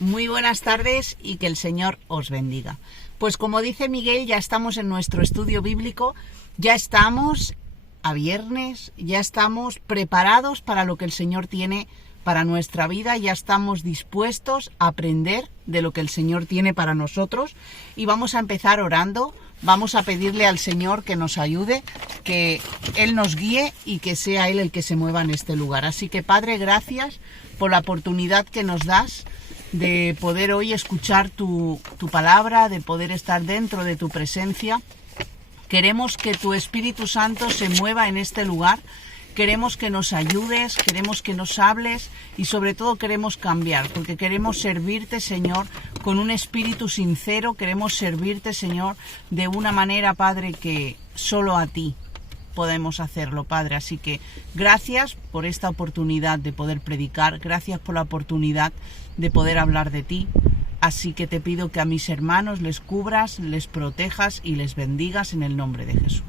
Muy buenas tardes y que el Señor os bendiga. Pues como dice Miguel, ya estamos en nuestro estudio bíblico, ya estamos a viernes, ya estamos preparados para lo que el Señor tiene para nuestra vida, ya estamos dispuestos a aprender de lo que el Señor tiene para nosotros y vamos a empezar orando. Vamos a pedirle al Señor que nos ayude, que Él nos guíe y que sea Él el que se mueva en este lugar. Así que, Padre, gracias por la oportunidad que nos das de poder hoy escuchar tu palabra, de poder estar dentro de tu presencia. Queremos que tu Espíritu Santo se mueva en este lugar. Queremos que nos ayudes, queremos que nos hables y sobre todo queremos cambiar, porque queremos servirte, Señor, con un espíritu sincero. Queremos servirte, Señor, de una manera, Padre, que solo a ti podemos hacerlo, Padre. Así que gracias por esta oportunidad de poder predicar, gracias por la oportunidad de poder hablar de ti. Así que te pido que a mis hermanos les cubras, les protejas y les bendigas en el nombre de Jesús.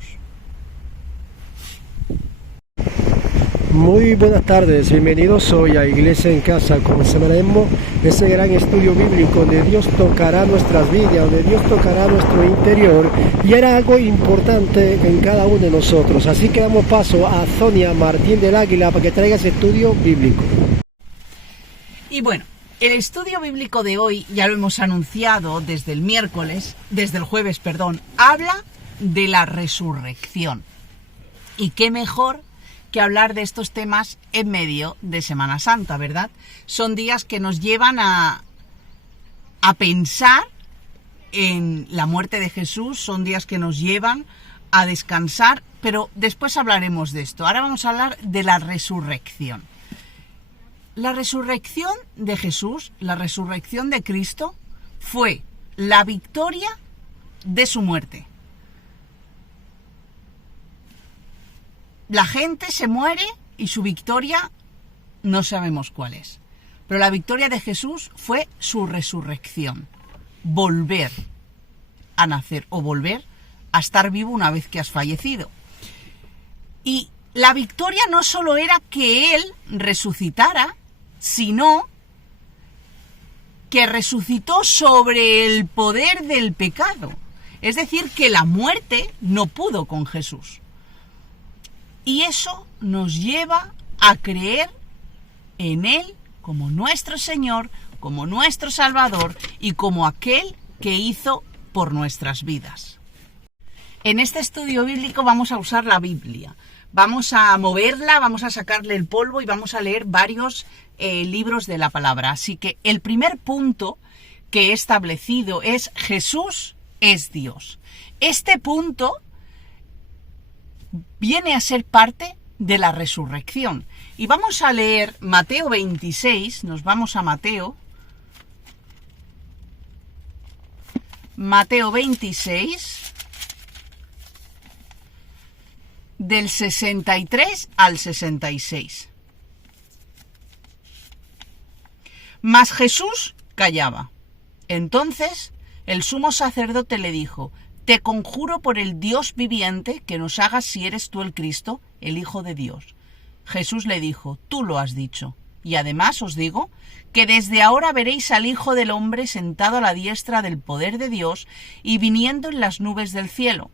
Muy buenas tardes, bienvenidos hoy a Iglesia en Casa. Comenzaremos ese gran estudio bíblico donde Dios tocará nuestras vidas, donde Dios tocará nuestro interior y hará algo importante en cada uno de nosotros. Así que damos paso a Sonia Martín del Águila para que traiga ese estudio bíblico. Y bueno, el estudio bíblico de hoy, ya lo hemos anunciado desde el jueves, habla de la resurrección. Y qué mejor que hablar de estos temas en medio de Semana Santa, ¿verdad? Son días que nos llevan a pensar en la muerte de Jesús, son días que nos llevan a descansar, pero después hablaremos de esto. Ahora vamos a hablar de la resurrección. La resurrección de Jesús, la resurrección de Cristo, fue la victoria de su muerte. La gente se muere y su victoria no sabemos cuál es. Pero la victoria de Jesús fue su resurrección. Volver a nacer o volver a estar vivo una vez que has fallecido. Y la victoria no solo era que Él resucitara, sino que resucitó sobre el poder del pecado. Es decir, que la muerte no pudo con Jesús. Y eso nos lleva a creer en Él como nuestro Señor, como nuestro Salvador y como aquel que hizo por nuestras vidas. En este estudio bíblico vamos a usar la Biblia. Vamos a moverla, vamos a sacarle el polvo y vamos a leer varios libros de la palabra. Así que el primer punto que he establecido es Jesús es Dios. Este punto viene a ser parte de la resurrección. Y vamos a leer Mateo 26, nos vamos a Mateo 26, del 63 al 66. Mas Jesús callaba. Entonces el sumo sacerdote le dijo: Te conjuro por el Dios viviente que nos hagas si eres tú el Cristo, el Hijo de Dios. Jesús le dijo: Tú lo has dicho. Y además os digo que desde ahora veréis al Hijo del Hombre sentado a la diestra del poder de Dios y viniendo en las nubes del cielo.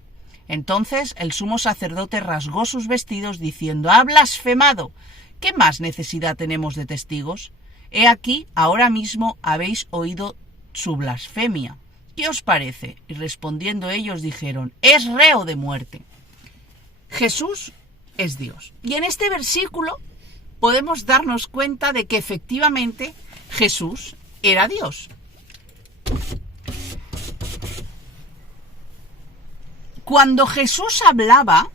Entonces el sumo sacerdote rasgó sus vestidos diciendo: Ha blasfemado. ¿Qué más necesidad tenemos de testigos? He aquí, ahora mismo habéis oído su blasfemia. ¿Qué os parece? Y respondiendo ellos dijeron: Es reo de muerte. Jesús es Dios. Y en este versículo podemos darnos cuenta de que efectivamente Jesús era Dios. Cuando Jesús hablaba,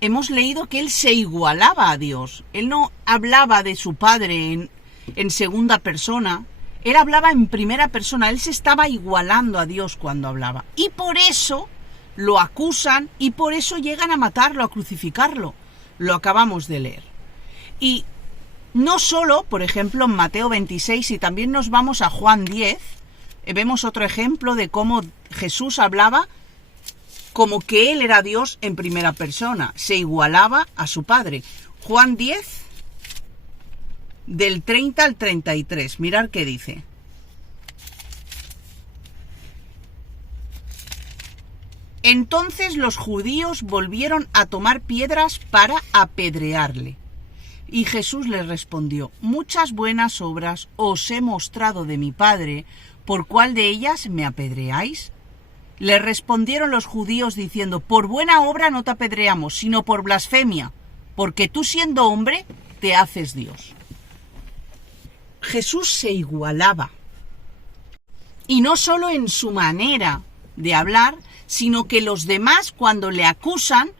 hemos leído que Él se igualaba a Dios. Él no hablaba de su Padre en segunda persona. Él hablaba en primera persona, Él se estaba igualando a Dios cuando hablaba. Y por eso lo acusan y por eso llegan a matarlo, a crucificarlo. Lo acabamos de leer. Y no solo, por ejemplo, en Mateo 26, y también nos vamos a Juan 10, vemos otro ejemplo de cómo Jesús hablaba como que Él era Dios en primera persona, se igualaba a su Padre. Juan 10, del 30 al 33. Mirad qué dice. Entonces los judíos volvieron a tomar piedras para apedrearle. Y Jesús les respondió: muchas buenas obras os he mostrado de mi Padre, ¿por cuál de ellas me apedreáis? Le respondieron los judíos diciendo: por buena obra no te apedreamos, sino por blasfemia, porque tú siendo hombre te haces Dios. Jesús se igualaba, y no solo en su manera de hablar, sino que los demás cuando le acusan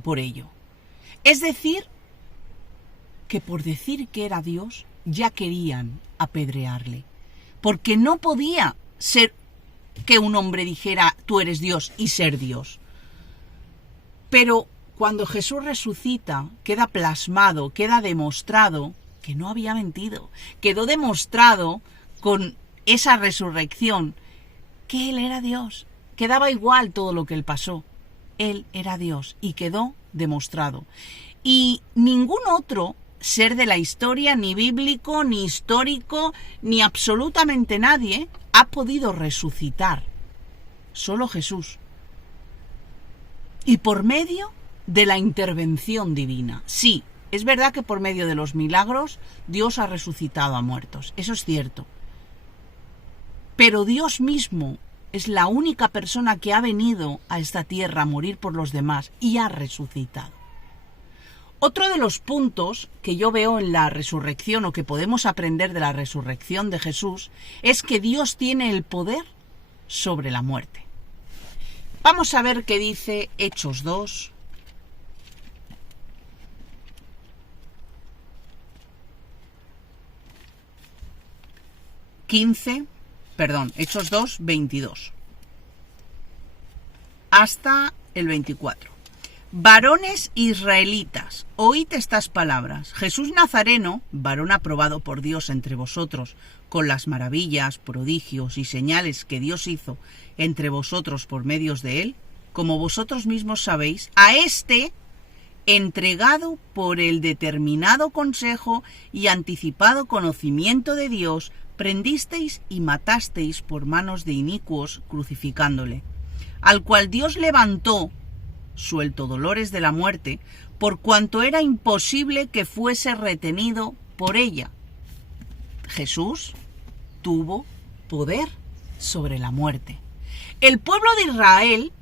por ello. Es decir, que por decir que era Dios ya querían apedrearle, porque no podía ser que un hombre dijera tú eres Dios y ser Dios. Pero cuando Jesús resucita, queda plasmado, queda demostrado que no había mentido. Quedó demostrado con esa resurrección que Él era Dios. Quedaba igual todo lo que Él pasó. Él era Dios y quedó demostrado. Y ningún otro ser de la historia, ni bíblico, ni histórico, ni absolutamente nadie, ha podido resucitar. Solo Jesús. Y por medio de la intervención divina. Sí, es verdad que por medio de los milagros Dios ha resucitado a muertos. Eso es cierto. Pero Dios mismo es la única persona que ha venido a esta tierra a morir por los demás y ha resucitado. Otro de los puntos que yo veo en la resurrección o que podemos aprender de la resurrección de Jesús es que Dios tiene el poder sobre la muerte. Vamos a ver qué dice Hechos 2. Hechos 2, 22. Hasta el 24. Varones israelitas, oíd estas palabras. Jesús Nazareno, varón aprobado por Dios entre vosotros, con las maravillas, prodigios y señales que Dios hizo entre vosotros por medios de él, como vosotros mismos sabéis, a éste, entregado por el determinado consejo y anticipado conocimiento de Dios, prendisteis y matasteis por manos de inicuos, crucificándole, al cual Dios levantó, suelto dolores de la muerte, por cuanto era imposible que fuese retenido por ella. Jesús tuvo poder sobre la muerte. El pueblo de Israel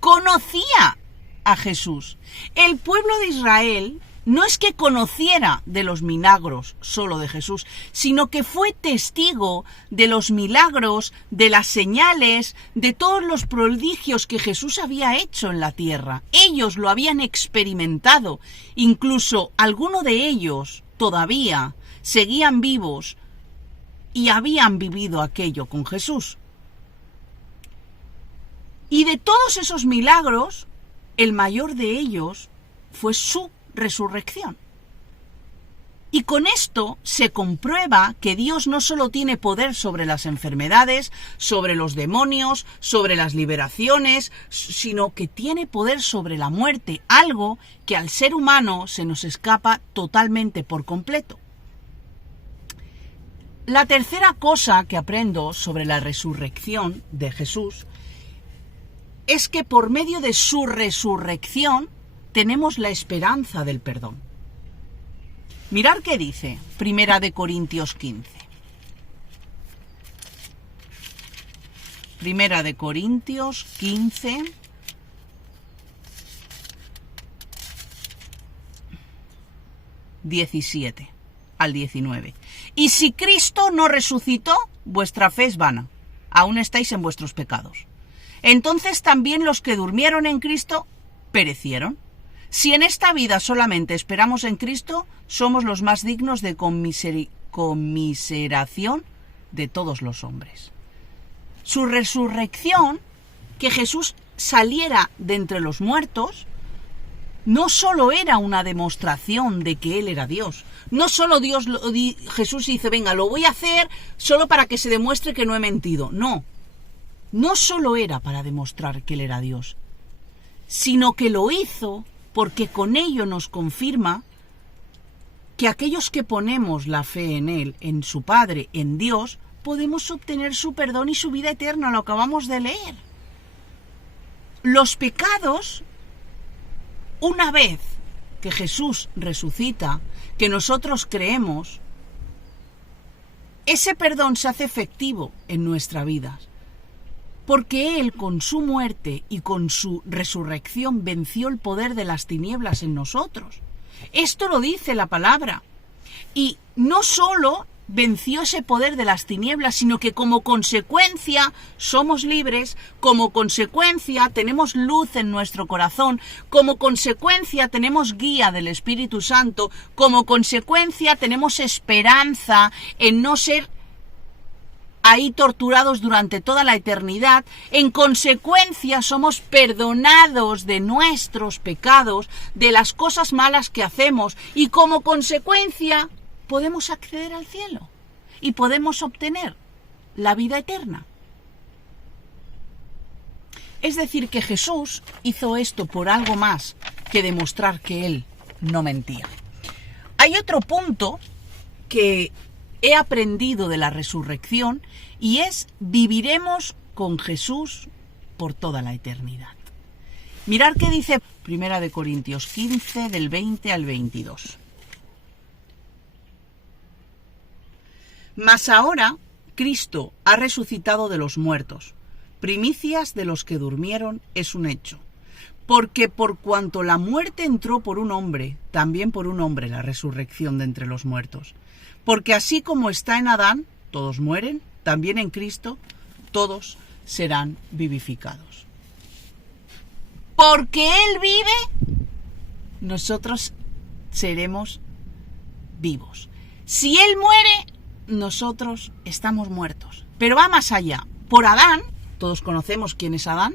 conocía a Jesús. El pueblo de Israel no es que conociera de los milagros solo de Jesús, sino que fue testigo de los milagros, de las señales, de todos los prodigios que Jesús había hecho en la tierra. Ellos lo habían experimentado. Incluso algunos de ellos todavía seguían vivos y habían vivido aquello con Jesús. Y de todos esos milagros, el mayor de ellos fue su resurrección. Y con esto se comprueba que Dios no solo tiene poder sobre las enfermedades, sobre los demonios, sobre las liberaciones, sino que tiene poder sobre la muerte, algo que al ser humano se nos escapa totalmente por completo. La tercera cosa que aprendo sobre la resurrección de Jesús es que por medio de su resurrección tenemos la esperanza del perdón. Mirad qué dice Primera de Corintios 15. Primera de Corintios 15. (17 al 19). Y si Cristo no resucitó, vuestra fe es vana, aún estáis en vuestros pecados. Entonces también los que durmieron en Cristo perecieron. Si en esta vida solamente esperamos en Cristo, somos los más dignos de conmiseración de todos los hombres. Su resurrección, que Jesús saliera de entre los muertos, no solo era una demostración de que Él era Dios. No solo Jesús dice, venga, lo voy a hacer solo para que se demuestre que no he mentido. No, no solo era para demostrar que Él era Dios, sino que lo hizo porque con ello nos confirma que aquellos que ponemos la fe en Él, en su Padre, en Dios, podemos obtener su perdón y su vida eterna, lo acabamos de leer. Los pecados, una vez que Jesús resucita, que nosotros creemos, ese perdón se hace efectivo en nuestra vida, porque Él con su muerte y con su resurrección venció el poder de las tinieblas en nosotros. Esto lo dice la palabra. Y no solo venció ese poder de las tinieblas, sino que como consecuencia somos libres, como consecuencia tenemos luz en nuestro corazón, como consecuencia tenemos guía del Espíritu Santo, como consecuencia tenemos esperanza en no ser ahí torturados durante toda la eternidad. En consecuencia somos perdonados de nuestros pecados, de las cosas malas que hacemos, y como consecuencia podemos acceder al cielo y podemos obtener la vida eterna. Es decir, que Jesús hizo esto por algo más que demostrar que Él no mentía. Hay otro punto que he aprendido de la resurrección y es: viviremos con Jesús por toda la eternidad. Mirad qué dice 1 Corintios 15, del 20 al 22. Mas ahora Cristo ha resucitado de los muertos, primicias de los que durmieron es un hecho. Porque por cuanto la muerte entró por un hombre, también por un hombre la resurrección de entre los muertos. Porque así como está en Adán, todos mueren, también en Cristo todos serán vivificados. Porque Él vive, nosotros seremos vivos. Si Él muere, nosotros estamos muertos. Pero va más allá. Por Adán, todos conocemos quién es Adán,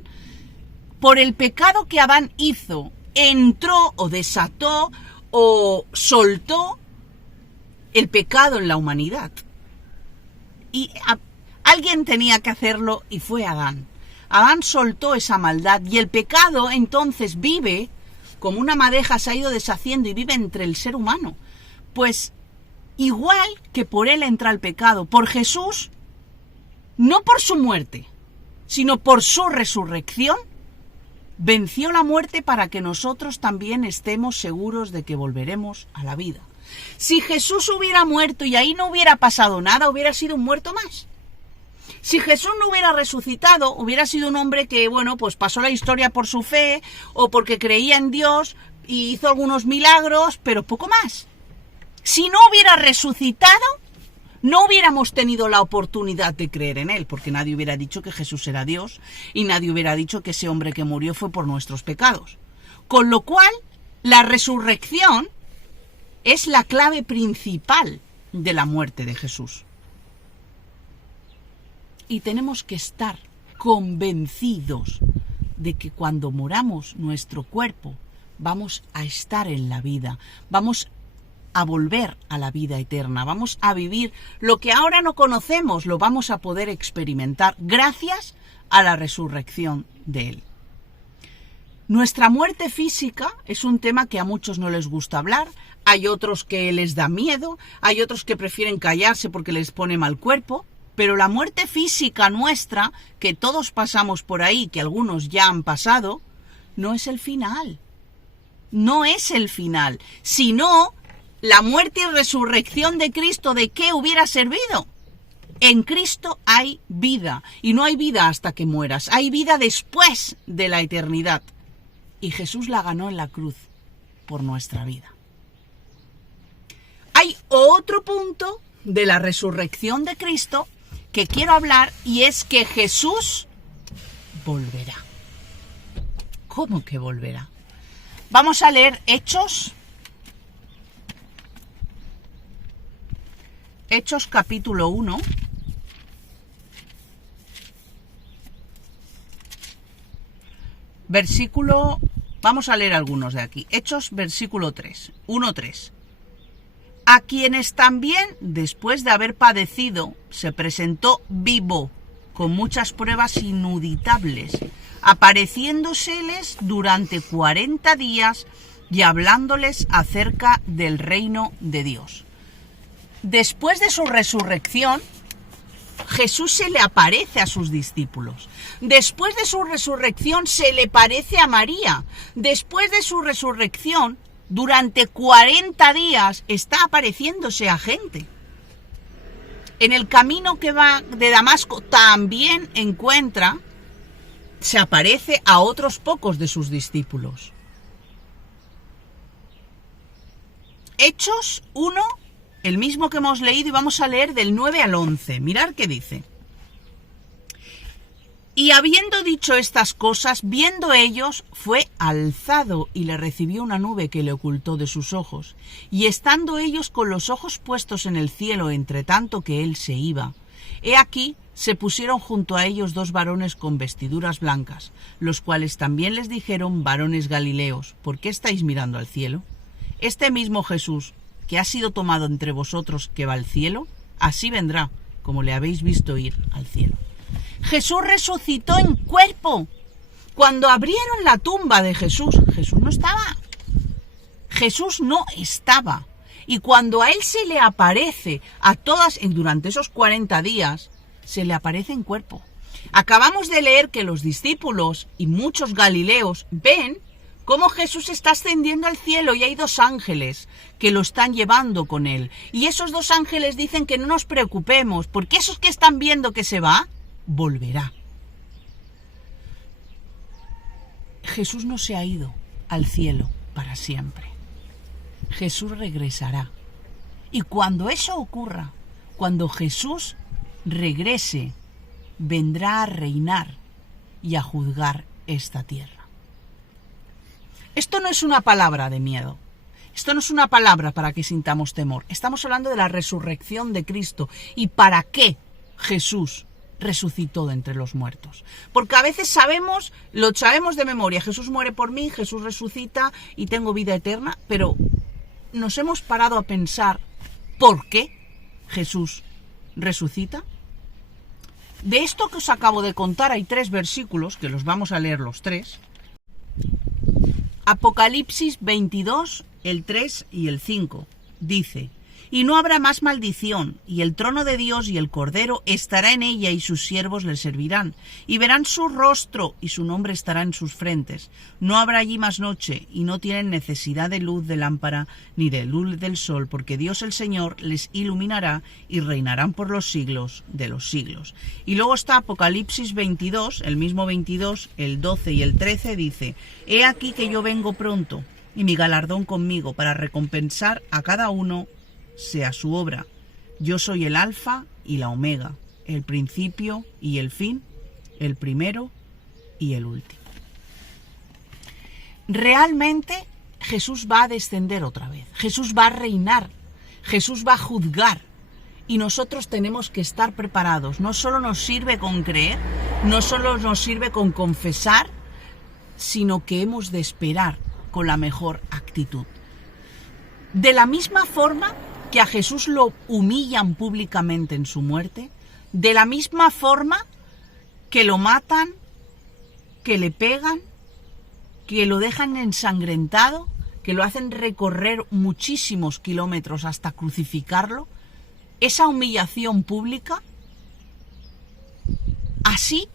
por el pecado que Adán hizo, entró o desató o soltó el pecado en la humanidad. Y alguien tenía que hacerlo y fue Adán. Adán soltó esa maldad y el pecado entonces vive como una madeja, se ha ido deshaciendo y vive entre el ser humano. Pues igual que por él entra el pecado, por Jesús, no por su muerte, sino por su resurrección, venció la muerte para que nosotros también estemos seguros de que volveremos a la vida. Si Jesús hubiera muerto y ahí no hubiera pasado nada, hubiera sido un muerto más. Si Jesús no hubiera resucitado, hubiera sido un hombre que, pues pasó la historia por su fe o porque creía en Dios y hizo algunos milagros, pero poco más. Si no hubiera resucitado, no hubiéramos tenido la oportunidad de creer en Él, porque nadie hubiera dicho que Jesús era Dios y nadie hubiera dicho que ese hombre que murió fue por nuestros pecados. Con lo cual, la resurrección es la clave principal de la muerte de Jesús. Y tenemos que estar convencidos de que cuando moramos nuestro cuerpo vamos a estar en la vida, vamos a volver a la vida eterna, vamos a vivir lo que ahora no conocemos, lo vamos a poder experimentar gracias a la resurrección de Él. Nuestra muerte física es un tema que a muchos no les gusta hablar, hay otros que les da miedo, hay otros que prefieren callarse porque les pone mal cuerpo, pero la muerte física nuestra, que todos pasamos por ahí, que algunos ya han pasado, no es el final. No es el final, sino la muerte y resurrección de Cristo, ¿de qué hubiera servido? En Cristo hay vida, y no hay vida hasta que mueras, hay vida después de la eternidad. Y Jesús la ganó en la cruz por nuestra vida. Hay otro punto de la resurrección de Cristo que quiero hablar, y es que Jesús volverá. ¿Cómo que volverá? Vamos a leer Hechos capítulo 1. Versículo, vamos a leer algunos de aquí. Hechos, versículo 3, 1-3. A quienes también, después de haber padecido, se presentó vivo, con muchas pruebas inuditables, apareciéndoseles durante 40 días y hablándoles acerca del reino de Dios. Después de su resurrección, Jesús se le aparece a sus discípulos. Después de su resurrección se le parece a María. Después de su resurrección, durante 40 días está apareciéndose a gente. En el camino que va de Damasco también se aparece a otros pocos de sus discípulos. Hechos 1, el mismo que hemos leído, y vamos a leer del 9 al 11. Mirad qué dice. Y habiendo dicho estas cosas, viendo ellos, fue alzado y le recibió una nube que le ocultó de sus ojos. Y estando ellos con los ojos puestos en el cielo, entre tanto que él se iba, he aquí se pusieron junto a ellos 2 varones con vestiduras blancas, los cuales también les dijeron: varones galileos, ¿por qué estáis mirando al cielo? Este mismo Jesús, que ha sido tomado entre vosotros, que va al cielo, así vendrá, como le habéis visto ir al cielo. Jesús resucitó en cuerpo. Cuando abrieron la tumba de Jesús, Jesús no estaba. Jesús no estaba. Y cuando a él se le aparece a todas, durante esos 40 días, se le aparece en cuerpo. Acabamos de leer que los discípulos y muchos galileos ven cómo Jesús está ascendiendo al cielo y hay 2 ángeles que lo están llevando con él. Y esos 2 ángeles dicen que no nos preocupemos, porque esos que están viendo que se va, volverá. Jesús no se ha ido al cielo para siempre. Jesús regresará. Y cuando eso ocurra, cuando Jesús regrese, vendrá a reinar y a juzgar esta tierra. Esto no es una palabra de miedo. Esto no es una palabra para que sintamos temor. Estamos hablando de la resurrección de Cristo y para qué Jesús resucitó de entre los muertos. Porque a veces lo sabemos de memoria. Jesús muere por mí, Jesús resucita y tengo vida eterna, pero nos hemos parado a pensar ¿por qué Jesús resucita? De esto que os acabo de contar hay 3 versículos, que los vamos a leer los 3. Apocalipsis 22, el 3 y el 5, dice: y no habrá más maldición, y el trono de Dios y el Cordero estará en ella, y sus siervos le servirán, y verán su rostro, y su nombre estará en sus frentes. No habrá allí más noche, y no tienen necesidad de luz de lámpara, ni de luz del sol, porque Dios el Señor les iluminará, y reinarán por los siglos de los siglos. Y luego está Apocalipsis 22, el mismo 22, el 12 y el 13, dice: he aquí que yo vengo pronto, y mi galardón conmigo, para recompensar a cada uno sea su obra. Yo soy el alfa y la omega, el principio y el fin, el primero y el último. Realmente Jesús va a descender otra vez. Jesús va a reinar. Jesús va a juzgar. Y nosotros tenemos que estar preparados. No solo nos sirve con creer, no solo nos sirve con confesar, sino que hemos de esperar con la mejor actitud. De la misma forma que a Jesús lo humillan públicamente en su muerte, de la misma forma que lo matan, que le pegan, que lo dejan ensangrentado, que lo hacen recorrer muchísimos kilómetros hasta crucificarlo, esa humillación pública, así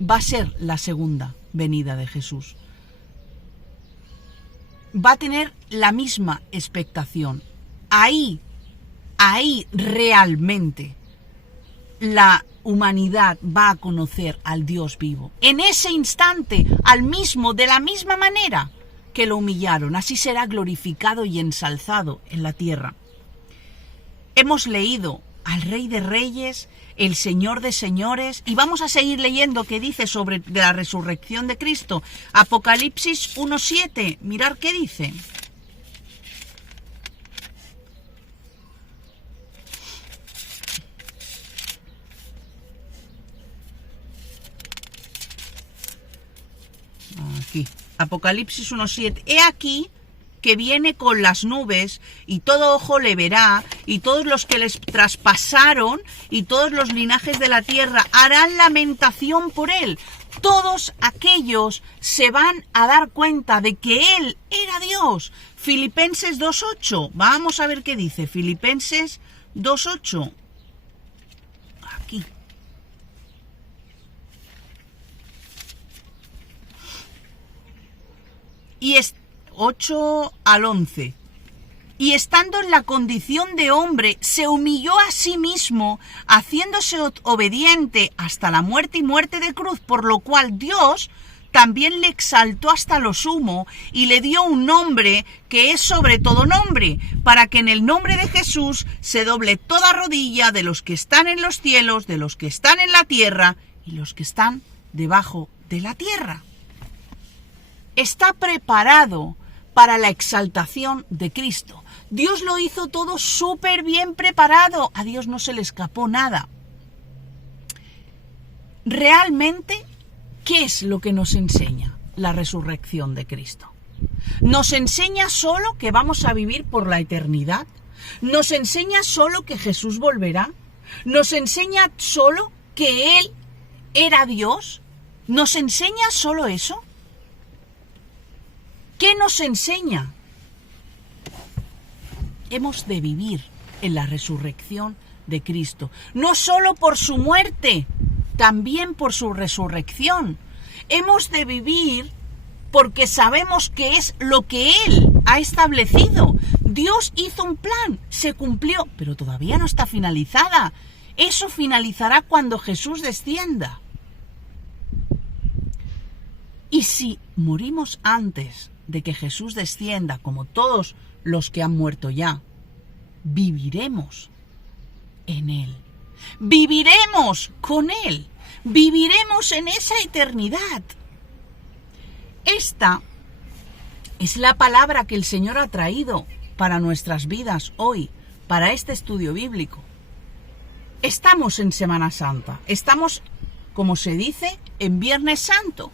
va a ser la segunda venida de Jesús. Va a tener la misma expectación. Ahí realmente la humanidad va a conocer al Dios vivo. En ese instante, de la misma manera que lo humillaron, así será glorificado y ensalzado en la tierra. Hemos leído al Rey de Reyes, el Señor de Señores, y vamos a seguir leyendo qué dice sobre la resurrección de Cristo. Apocalipsis 1:7, mirad qué dice. Aquí, Apocalipsis 1:7. He aquí que viene con las nubes, y todo ojo le verá, y todos los que les traspasaron, y todos los linajes de la tierra harán lamentación por él, todos aquellos se van a dar cuenta de que Él era Dios. Filipenses 2:8. Vamos a ver qué dice. Filipenses 2:8. Aquí. Y es 8 al 11. Y estando en la condición de hombre, se humilló a sí mismo, haciéndose obediente hasta la muerte y muerte de cruz, por lo cual Dios también le exaltó hasta lo sumo y le dio un nombre que es sobre todo nombre, para que en el nombre de Jesús se doble toda rodilla de los que están en los cielos, de los que están en la tierra y los que están debajo de la tierra. Está preparado para la exaltación de Cristo. Dios lo hizo todo súper bien preparado. A Dios no se le escapó nada. Realmente, ¿qué es lo que nos enseña la resurrección de Cristo? ¿Nos enseña solo que vamos a vivir por la eternidad? ¿Nos enseña solo que Jesús volverá? ¿Nos enseña solo que Él era Dios? ¿Nos enseña solo eso? ¿Qué nos enseña? Hemos de vivir en la resurrección de Cristo, no solo por su muerte, también por su resurrección. Hemos de vivir porque sabemos que es lo que Él ha establecido. Dios hizo un plan, se cumplió, pero todavía no está finalizada. Eso finalizará cuando Jesús descienda. Y si morimos antes de que Jesús descienda, como todos los que han muerto ya, viviremos en Él. Viviremos con Él. Viviremos en esa eternidad. Esta es la palabra que el Señor ha traído para nuestras vidas hoy, para este estudio bíblico. Estamos en Semana Santa. Estamos, como se dice, en Viernes Santo.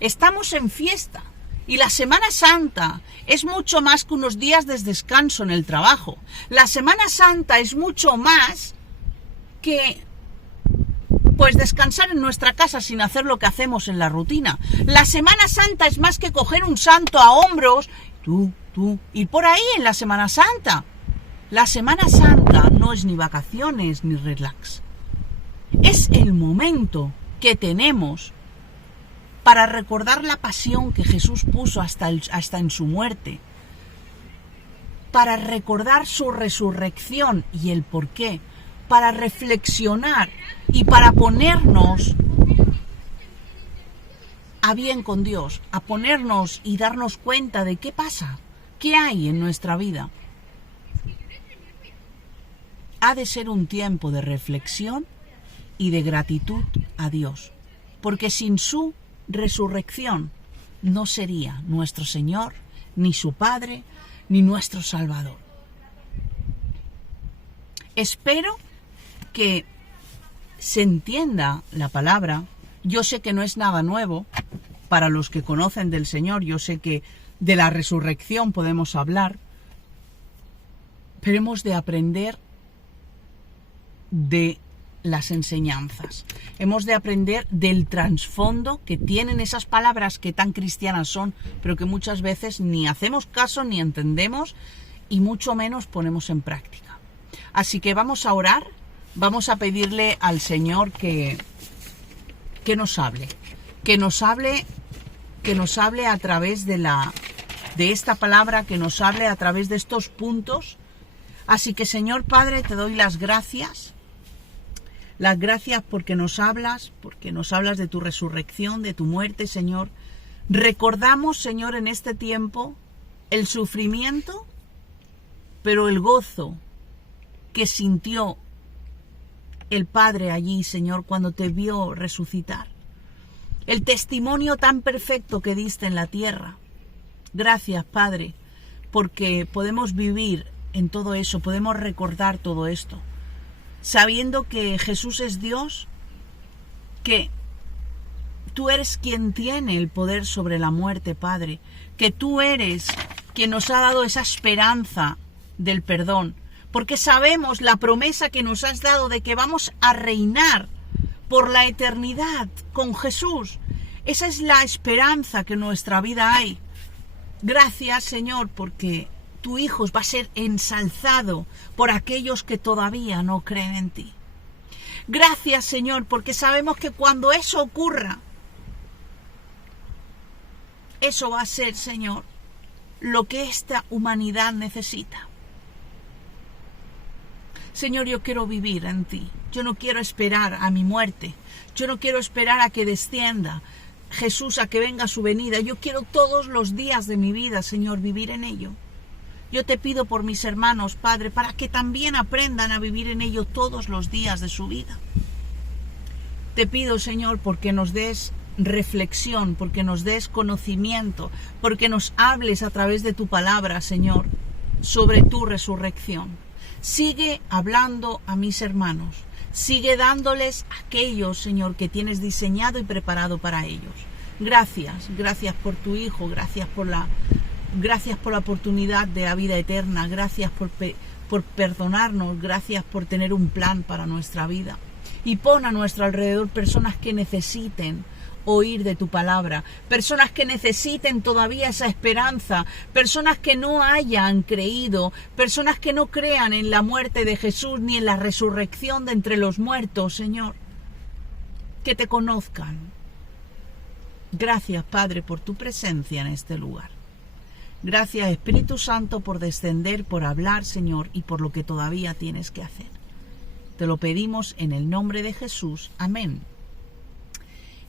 Estamos en fiesta. Y la Semana Santa es mucho más que unos días de descanso en el trabajo. La Semana Santa es mucho más que pues descansar en nuestra casa sin hacer lo que hacemos en la rutina. La Semana Santa es más que coger un santo a hombros, ir por ahí en la Semana Santa. La Semana Santa no es ni vacaciones ni relax. Es el momento que tenemos para recordar la pasión que Jesús puso hasta en su muerte, para recordar su resurrección y el porqué, para reflexionar y para ponernos a bien con Dios, a ponernos y darnos cuenta de qué pasa, qué hay en nuestra vida. Ha de ser un tiempo de reflexión y de gratitud a Dios, porque sin su resurrección no sería nuestro Señor, ni su Padre, ni nuestro Salvador. Espero que se entienda la palabra. Yo sé que no es nada nuevo para los que conocen del Señor. Yo sé que de la resurrección podemos hablar, pero hemos de aprender de las enseñanzas. Hemos de aprender del trasfondo que tienen esas palabras que tan cristianas son, pero que muchas veces ni hacemos caso, ni entendemos, y mucho menos ponemos en práctica. Así que vamos a orar, vamos a pedirle al Señor que nos hable, que nos hable a través de esta palabra, que nos hable a través de estos puntos. Así que, Señor Padre, te doy las gracias. Las gracias porque nos hablas de tu resurrección, de tu muerte, Señor. Recordamos, Señor, en este tiempo el sufrimiento, pero el gozo que sintió el Padre allí, Señor, cuando te vio resucitar. El testimonio tan perfecto que diste en la tierra. Gracias, Padre, porque podemos vivir en todo eso, podemos recordar todo esto, sabiendo que Jesús es Dios, que tú eres quien tiene el poder sobre la muerte, Padre, que tú eres quien nos ha dado esa esperanza del perdón, porque sabemos la promesa que nos has dado de que vamos a reinar por la eternidad con Jesús. Esa es la esperanza que en nuestra vida hay. Gracias, Señor, porque tu Hijo va a ser ensalzado por aquellos que todavía no creen en ti. Gracias, Señor, porque sabemos que cuando eso ocurra, eso va a ser, Señor, lo que esta humanidad necesita. Señor, yo quiero vivir en ti. Yo no quiero esperar a mi muerte. Yo no quiero esperar a que descienda Jesús, a que venga su venida. Yo quiero todos los días de mi vida, Señor, vivir en ello. Yo te pido por mis hermanos, Padre, para que también aprendan a vivir en ello todos los días de su vida. Te pido, Señor, porque nos des reflexión, porque nos des conocimiento, porque nos hables a través de tu palabra, Señor, sobre tu resurrección. Sigue hablando a mis hermanos. Sigue dándoles aquello, Señor, que tienes diseñado y preparado para ellos. Gracias por tu Hijo, gracias por la oportunidad de la vida eterna, gracias por perdonarnos, gracias por tener un plan para nuestra vida. Y pon a nuestro alrededor personas que necesiten oír de tu palabra, personas que necesiten todavía esa esperanza, personas que no hayan creído, personas que no crean en la muerte de Jesús ni en la resurrección de entre los muertos, Señor, que te conozcan. Gracias, Padre, por tu presencia en este lugar. Gracias, Espíritu Santo, por descender, por hablar, Señor, y por lo que todavía tienes que hacer. Te lo pedimos en el nombre de Jesús. Amén.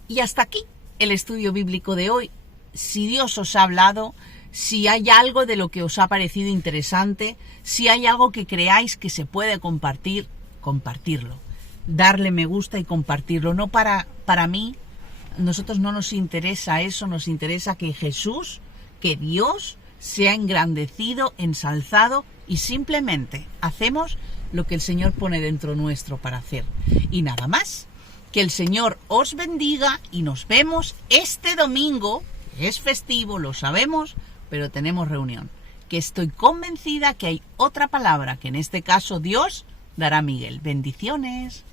Y hasta aquí el estudio bíblico de hoy. Si Dios os ha hablado, si hay algo de lo que os ha parecido interesante, si hay algo que creáis que se puede compartir, compartirlo. Darle me gusta y compartirlo. No para mí, nosotros no nos interesa eso, nos interesa que Jesús, que Dios sea engrandecido, ensalzado y simplemente hacemos lo que el Señor pone dentro nuestro para hacer. Y nada más. Que el Señor os bendiga y nos vemos este domingo. Es festivo, lo sabemos, pero tenemos reunión. Que estoy convencida que hay otra palabra que en este caso Dios dará a Miguel. Bendiciones.